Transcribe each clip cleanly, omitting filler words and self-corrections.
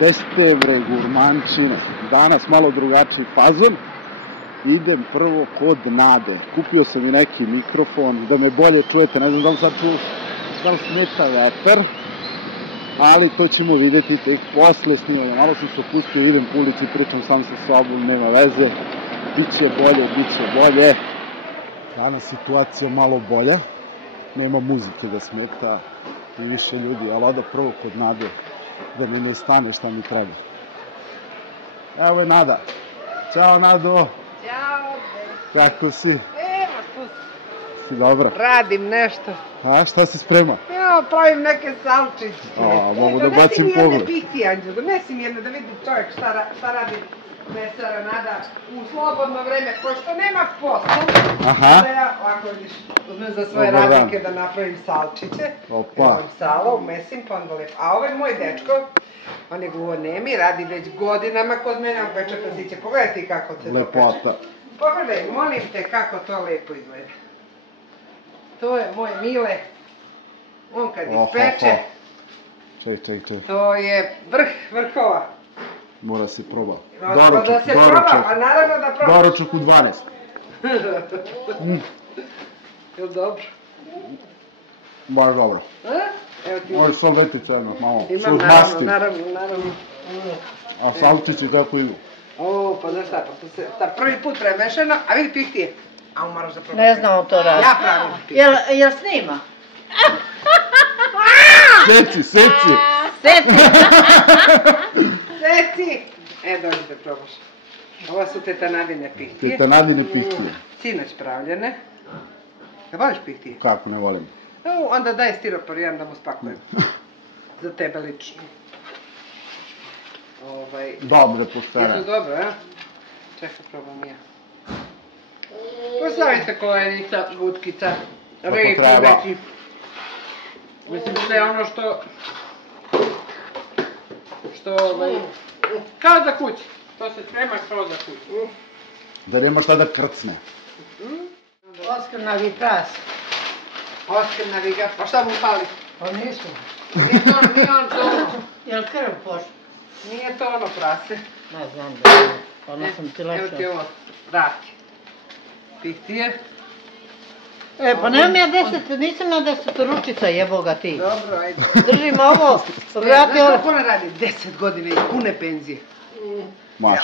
Destevre gurmančine. Danas malo drugačiji fazon. Idem prvo kod Nade. Kupio sam i neki mikrofon da me bolje čujete. Ne znam da li sad da li smeta vetar. Ali to ćemo vidjeti tek posle snimanja. Malo sam se opustio, idem po ulici, pričam sam sa sobom, nema veze. Biće bolje. Danas situacija malo bolja. Nema muzike da smeta i više ljudi, ali oda prvo kod Nade da mi ne stane šta mi treba. Evo je Nada. Ćao Nado. Ćao. Kako si? Evo tu si. Dobro. Radim nešto. A šta si spremao? Evo pravim neke salčiće. Mogu da bacim pogled. Donesi mi jedne piti, Anđel, donesi mi jedne da vidi čovjek šta radi mesara Nada u slobodno vreme, pošto nema posla. Onda ja ovako vidiš, uzmem za svoje radnike da napravim salčiće. Evo salo, umesim, pa onda lepo. A ovaj moj dečko, on je gluhonemi, radi već godinama kod mene, on peče prasiće. Pogledaj ti kako se to peče. Lepota. Pogledaj, molim te kako to lepo izgleda. To je moj Mile. On kad ispeče, to je vrhova. Mora se proba. Da se proba, a naravno da probaš. Doručak u 12. Jel dobro? Baš dobro. Evo ti ovo je solvetica jedno, malo. Imam, naravno. A salčići kako idu? O, pa znaš šta, ta prvi put premešano, a vidi pih ti je. A moraš da probaš. Ne znam to radi. Ja pravim pih. Jel snima? Seci! Seci! Dođi da probaš. Ovo su teta Nadine pihtije. Teta Nadine pihtije. Sinoć pravljene. Ne voliš pihtije? Kako ne volim? Onda daj stiropor jedan da mu spakujem. Za tebe lično. Dobre poštene. Jesu dobro, a? Čekaj, probam ja. Postavite kolenica, gutkica, rejku veći. Mislim sve ono što... Kao za kući. To se sprema kao za kući. Da nema šta da krcne. Oskar navigas. Oskar navigas, pa šta mu pali? Pa nisu. Nije on to ono. Jel krv pošlo? Nije to ono prase. Ne znam da je. Ono sam ti lepšao. Evo ti ovo, vrati. Pihtije. Pa nemam ja 10, nisam na 10 ručica, jebo ga ti. Dobro, ajde. Držim ovo, vrati ovo. Znaš kako ona radi? 10 godina i pune penzije.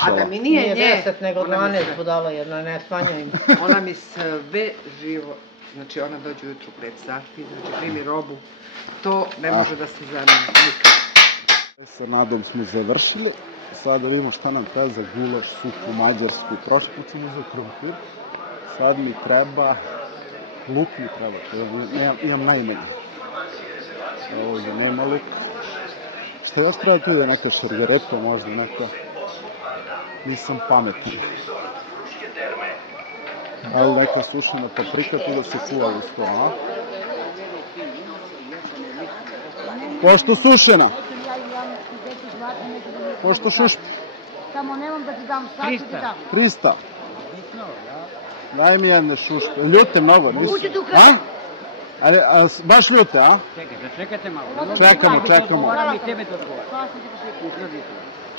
A da mi nije nje... Nije 10, nego 12 budala jedno, ne smanjujem. Ona mi sve živo, znači ona dođe ujutru 5 sati, znači primi robu, to ne može da se zameni nikad. Sa Nadom smo završili, sada vidimo šta nam treba za gulaš, supu, mađarsku, prošli put sam uzeo krompir, sad mi treba, luk mi treba, imam najmanje. Ovdje nema luk. Šta još treba tu da neka šargarepa, možda neka, nisam pametan. Ali neka sušena paprika, tu da se kuva isto, a? Pošto sušena? Pošto šušpi? Samo nemam da ti dam, sad ću ti dam. 300. Daj mi jedne šušpe. Ljute mnogo. Uđe tu kada? Baš ljute, a? Čekajte malo. Čekamo. Moram i tebe da odgovaram.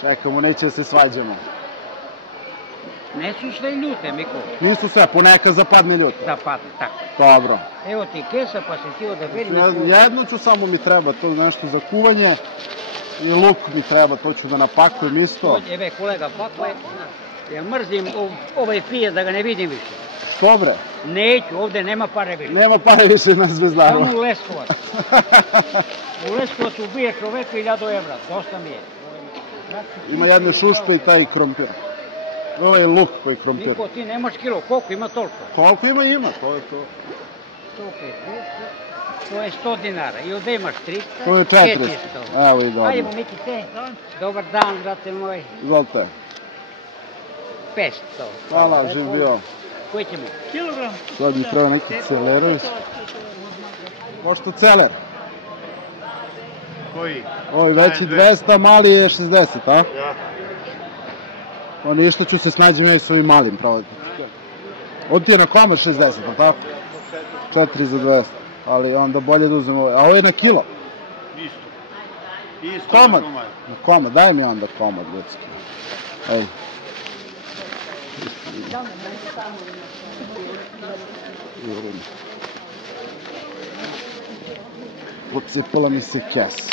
Čekamo, neće da se svađamo. Ne su sve ljute, Miko. Nisu sve, ponekad zapadne ljute. Zapadne, tako. Dobro. Evo ti kesa, pa si htio da vidim. Jednu ću samo mi treba, to nešto za kuvanje. I luk mi treba, to ću da napakujem isto. Evo, kolega, pakuje. Ja mrzim ovaj pije da ga ne vidim više. Što bre? Neću, ovde nema pare više. Nema pare više na Zvezdaru. Samo u Leskovac. U Leskovacu ubije čoveku 1000 evra, dosta mi je. Ima jedne šušpe i taj krompir. Ovo je luk koji krompir. Niko, ti nemaš kilo, koliko ima toliko? Koliko ima, to je to. 150, to je 100 dinara. I ovdje imaš 300, to je 400. Evo i dobro. Ajmo, Miki, te. Dobar dan, brate moj. Izvolite. 500. Hvala, živ bio. Koji ćemo? Kilogram. Sad mi treba neki celeris. Pošto celer? Koji? Ovo je veći 200, mali je 60, a? Ja. Pa ništa ću se snađem ja i s ovim malim, pravo. Ovo ti je na kome 60, a tako? 4 za 200, ali onda bolje da uzem ovo. A ovo je na kilo? Isto. Komad. Komad, daj mi onda komad, ljudski. Evo. Pocepala mi se kesa.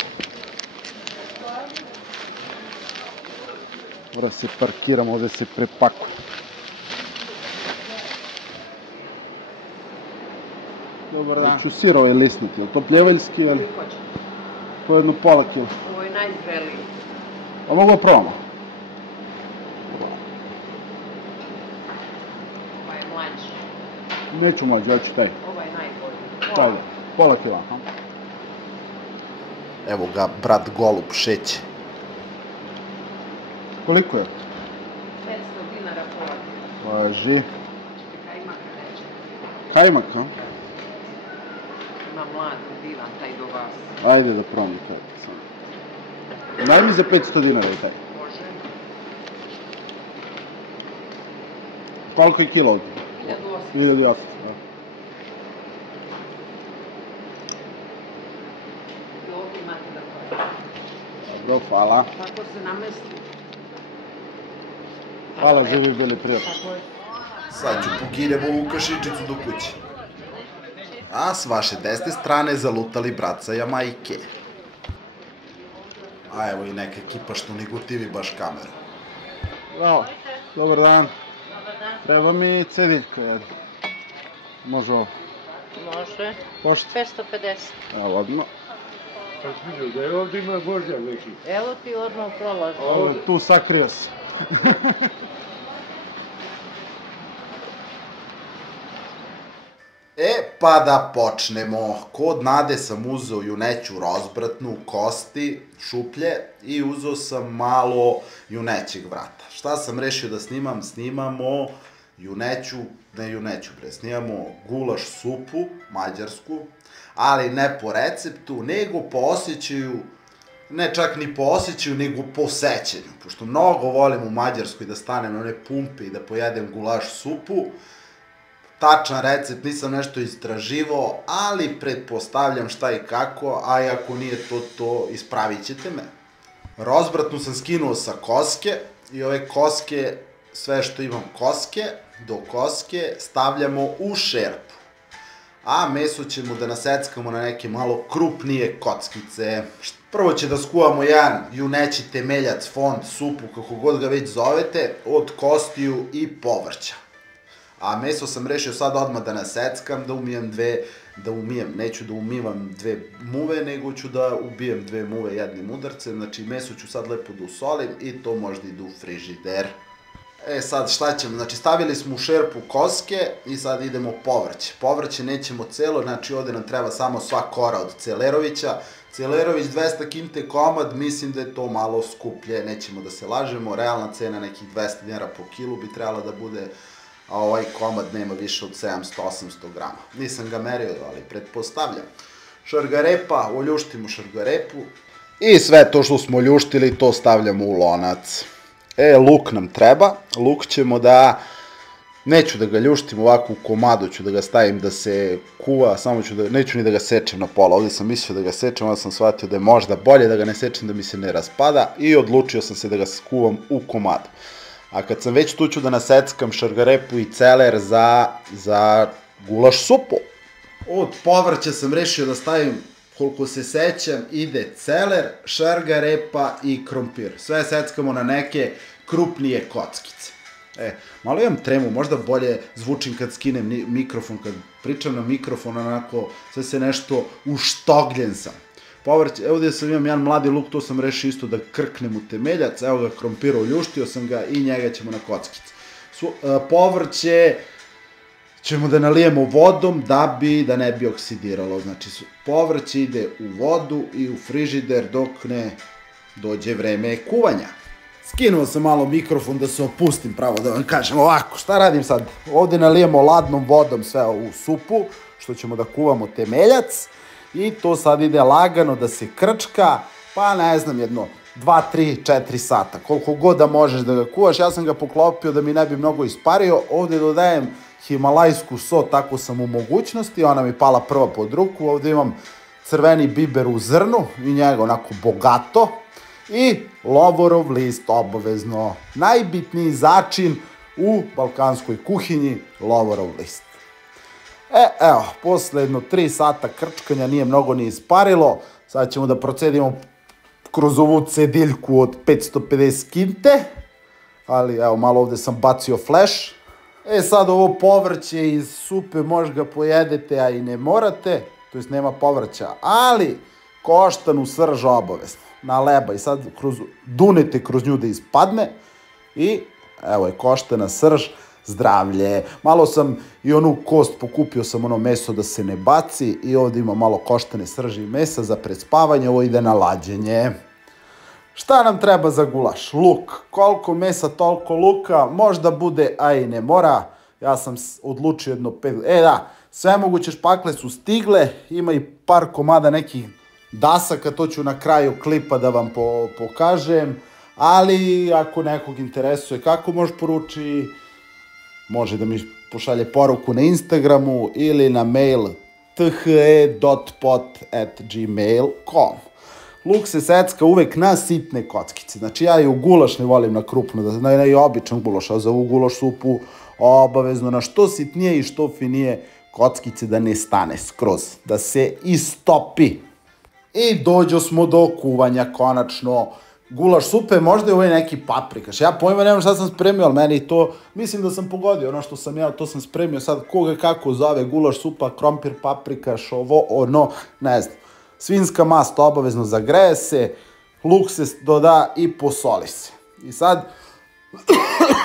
Mora se parkiram, ovde se prepakuje. Dobar dan. Ću sir ovaj lisniti, je li to pljevaljski ili? Po jedno pola kilo. Ovo je najzreliji. A mogu da probamo? Ovo je mlađi. Neću mlađi, ja ću taj. Ovo je najbolji. Taj, pola kila. Evo ga, brat Golub šeće. Koliko je? 500 dinara pola kila. Važi. Kajmaka neće. Kajmak, a? Ima mlad, divan, taj do vas. Ajde da probam taj. Daj mi za 500 dinara i taj. Može. Koliko je kilo ovdje? 1800. 1800, da. I ovdje imate da probate. Dobro, hvala. Tako se namesti. Hvala, živi bili prijatno. Tako je. Sad ću pokidem ovu kašičicu do kuće. A s vaše desne strane zalutali brat sa Jamajke. A evo i neka ekipa što ne gotivi baš kameru. Bravo, dobar dan. Treba mi cedivka jedna. Može ovo? Može. Pošto? 550. Evo, odmah. Pa sviđu, da je ovdje ima Božja neki. Evo ti odmah prolazi. Ovo, tu sakrio se. Pa da počnemo. Kod Nade sam uzeo juneću rozbratnu, kosti, šuplje i uzeo sam malo junećeg vrata. Šta sam rešio da snimam? Snimamo snimamo gulaš supu, mađarsku, ali ne po receptu, nego po osjećaju, ne čak ni po osjećaju, nego po sećanju. Pošto mnogo volim u Mađarskoj da stanem na one pumpe i da pojedem gulaš supu, tačan recept nisam nešto istraživao, ali pretpostavljam šta i kako, a i ako nije to ispravit ćete me. Rozbratnu sam skinuo sa koske i ove koske, sve što imam koske, do koske stavljamo u šerpu. A meso ćemo da naseckamo na neke malo krupnije kockice. Prvo će da skuvamo jedan juneći temeljac, fond, supu, kako god ga već zovete, od kostiju i povrća. A meso sam rešio sad odmah da naseckam, neću da umivam dve muve, nego ću da ubijem dve muve jednim udarcem, znači meso ću sad lepo da usolim i to možda ide u frižider. E sad šta ćemo, znači stavili smo u šerpu koske i sad idemo povrće. Povrće nećemo celo, znači ovde nam treba samo sva kora od Celerovića. Celerović 200 kinte komad, mislim da je to malo skuplje, nećemo da se lažemo, realna cena nekih 200 dinara po kilu bi trebala da bude, a ovaj komad nema više od 700-800 grama. Nisam ga merio, ali pretpostavljam. Šargarepa, oljuštimo šargarepu. I sve to što smo ljuštili, to stavljamo u lonac. Luk nam treba. Luk ćemo da... Neću da ga ljuštim ovako u komadu, ću da ga stavim da se kuva, samo ću da... Neću ni da ga sečem na pola. Ovdje sam mislio da ga sečem, onda sam shvatio da je možda bolje da ga ne sečem, da mi se ne raspada. I odlučio sam se da ga skuvam u komadu. A kad sam već tu, ću da naseckam šargarepu i celer za gulaš supu. Od povrća sam rešio da stavim, koliko se sećam, ide celer, šargarepa i krompir. Sve seckamo na neke krupnije kockice. Malo imam tremu, možda bolje zvučim kad skinem mikrofon, kad pričam na mikrofon, onako, sve se nešto uštogljen sam. Povrće, evo gdje sam imam jedan mladi luk, to sam rešio isto da krknem u temeljac, evo ga krompira, uljuštio sam ga i njega ćemo na kockice. Povrće ćemo da nalijemo vodom da ne bi oksidiralo, znači povrće ide u vodu i u frižider dok ne dođe vreme kuvanja. Skinuo sam malo mikrofon da se opustim, pravo da vam kažem ovako, šta radim sad? Ovdje nalijemo ladnom vodom sve ovu supu, što ćemo da kuvamo temeljac. I to sad ide lagano da se krčka, pa ne znam, jedno 2, 3, 4 sata. Koliko god da možeš da ga kuvaš, ja sam ga poklopio da mi ne bi mnogo ispario. Ovdje dodajem himalajsku so, tako sam u mogućnosti, ona mi pala prva pod ruku. Ovdje imam crveni biber u zrnu i njega onako bogato i lovorov list obavezno. Najbitniji začin u balkanskoj kuhinji, lovorov list. Evo, posle jedno 3 sata krčkanja nije mnogo ni isparilo. Sad ćemo da procedimo kroz ovu cediljku od 550 kinte. Ali evo, malo ovde sam bacio flash. Sad ovo povrće iz supe možda ga pojedete, a i ne morate. To jest nema povrća, ali koštanu srž obavezno. Na leba i sad dunete kroz nju da ispadne. I evo je koštana srž. Zdravlje. Malo sam i onu kost pokupio sam ono meso da se ne baci i ovdje ima malo koštane srži i mesa za predspavanje, ovo ide na lađenje. Šta nam treba za gulaš? Luk. Koliko mesa, toliko luka, možda bude, a i ne mora. Ja sam odlučio jedno 5... da, sve moguće špakle su stigle, ima i par komada nekih dasaka, to ću na kraju klipa da vam pokažem, ali ako nekog interesuje kako može poruči, može da mi pošalje poruku na Instagramu ili na mail the.pot@gmail.com. Luk se secka uvek na sitne kockice. Znači ja i u gulaš ne volim na krupno, na običan gulaš, a za ovu gulaš supu obavezno na što sitnije i što finije kockice da ne stane skroz, da se istopi. I dođo smo do kuvanja konačno. Gulaš supe, možda je ovaj neki paprikaš. Ja pojma nemam šta sam spremio, ali meni to, mislim da sam pogodio ono što sam ja, to sam spremio sad, koga kako zove, gulaš supa, krompir, paprikaš, ovo, ono, ne znam. Svinjska mast obavezno zagreje se, luk se doda i posoli se. I sad,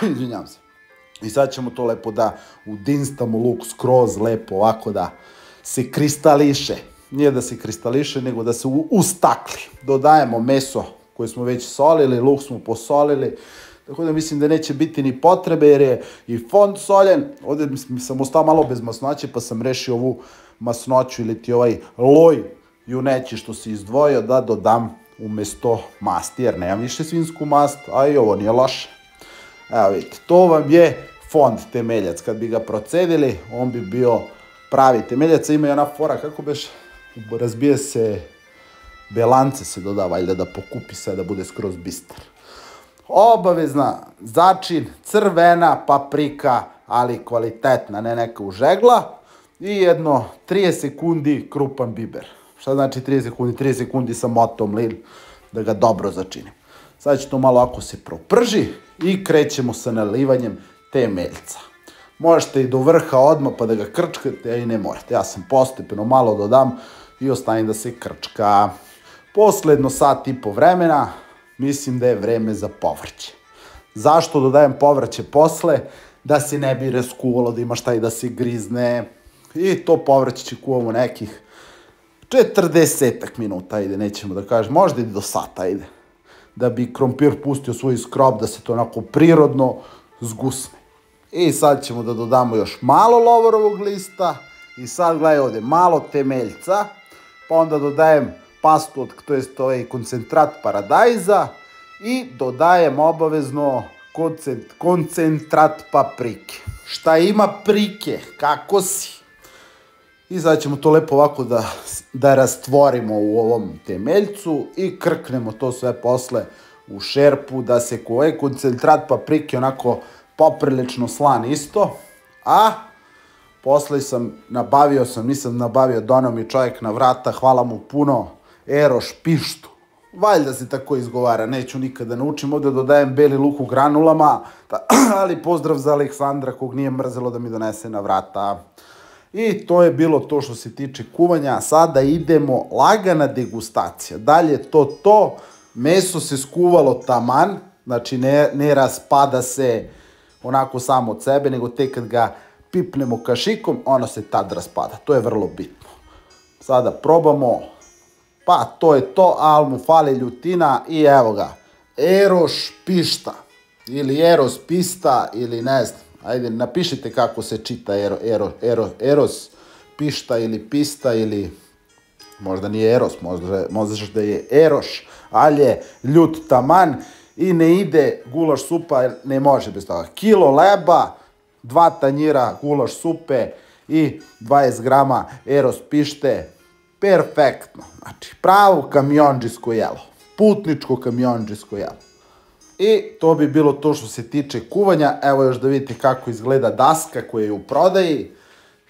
izvinjam se, i sad ćemo to lepo da udinstamo luk skroz lepo ovako da se kristališe. Nije da se kristališe, nego da se ustakli. Dodajemo meso koje smo već solili, luk smo posolili, tako da mislim da neće biti ni potrebe jer je i fond soljen. Ovdje sam ostao malo bez masnoće pa sam rešio ovu masnoću ili ti ovaj loj juneći što si izdvojio da dodam umesto masti jer nemam više svinjsku mast, a i ovo nije loše. Evo vidite, to vam je fond temeljac. Kad bi ga procedili, on bi bio pravi temeljac. Ima i ona fora, kako beš, razbije se, belance se doda, valjda da pokupi se, da bude skroz bistar. Obavezna začin, crvena paprika, ali kvalitetna, ne neka užegla. I jedno 30 sekundi krupan biber. Šta znači 30 sekundi? 30 sekundi sa motom lin, da ga dobro začinim. Sad će to malo ako se proprži i krećemo sa nalivanjem temeljca. Možete i do vrha odmah pa da ga krčkate, a i ne morate. Ja sam postepeno malo dodam i ostavim da se krčka. Posledno sat i po vremena, mislim da je vreme za povrće. Zašto dodajem povrće posle? Da se ne bi raskuvalo, da ima šta i da se grizne. I to povrće će kuvamo nekih 40 minuta, ajde, nećemo da kažem, možda i do sata, ajde. Da bi krompir pustio svoj skrob, da se to onako prirodno zgusne. I sad ćemo da dodamo još malo lovorovog lista i sad gledaj ovde, malo temeljca, pa onda dodajem pastu, to jest ovaj koncentrat paradajza i dodajem obavezno koncentrat paprike. Šta ima prike, kako si? I sad ćemo to lepo ovako da rastvorimo u ovom temeljcu i krknemo to sve posle u šerpu, da se ovaj koncentrat paprike onako poprilično slan isto. A posle nisam nabavio, donao mi čovjek na vrata, hvala mu puno, Eroš pištu. Valjda se tako izgovara, neću nikada naučim, ovdje dodajem beli luk u granulama, ali pozdrav za Aleksandra kog nije mrzelo da mi donese na vrata. I to je bilo to što se tiče kuvanja, sada idemo lagana degustacija. Dalje to, meso se skuvalo taman, znači ne raspada se onako samo od sebe, nego tek kad ga pipnemo kašikom, ono se tad raspada, to je vrlo bitno. Sada probamo, pa to je to, ali mu fali ljutina i evo ga, Eroš pišta, ili Eros pista, ili ne znam. Ajde, napišite kako se čita Eros pišta ili pista ili možda nije Eros, možda da je Eroš, ali je ljut taman i ne ide gulaš supa, ne može bez toga. Kilo leba, 2 tanjira gulaš supe i 20 grama Eros pište, perfektno. Znači, pravo kamionđisko jelo. Putničko kamionđisko jelo. I to bi bilo to što se tiče kuvanja. Evo još da vidite kako izgleda daska koja je u prodaji.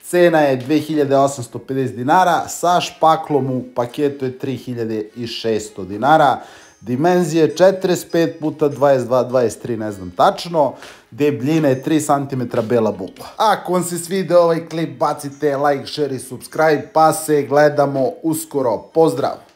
Cena je 2850 dinara, sa špaklom u paketu je 3600 dinara. Dimenzije 45 x 22, 23, ne znam tačno. Debljina je 3 cm bela bukva. Ako vam se svidio ovaj klip, bacite like, share i subscribe, pa se gledamo uskoro. Pozdrav!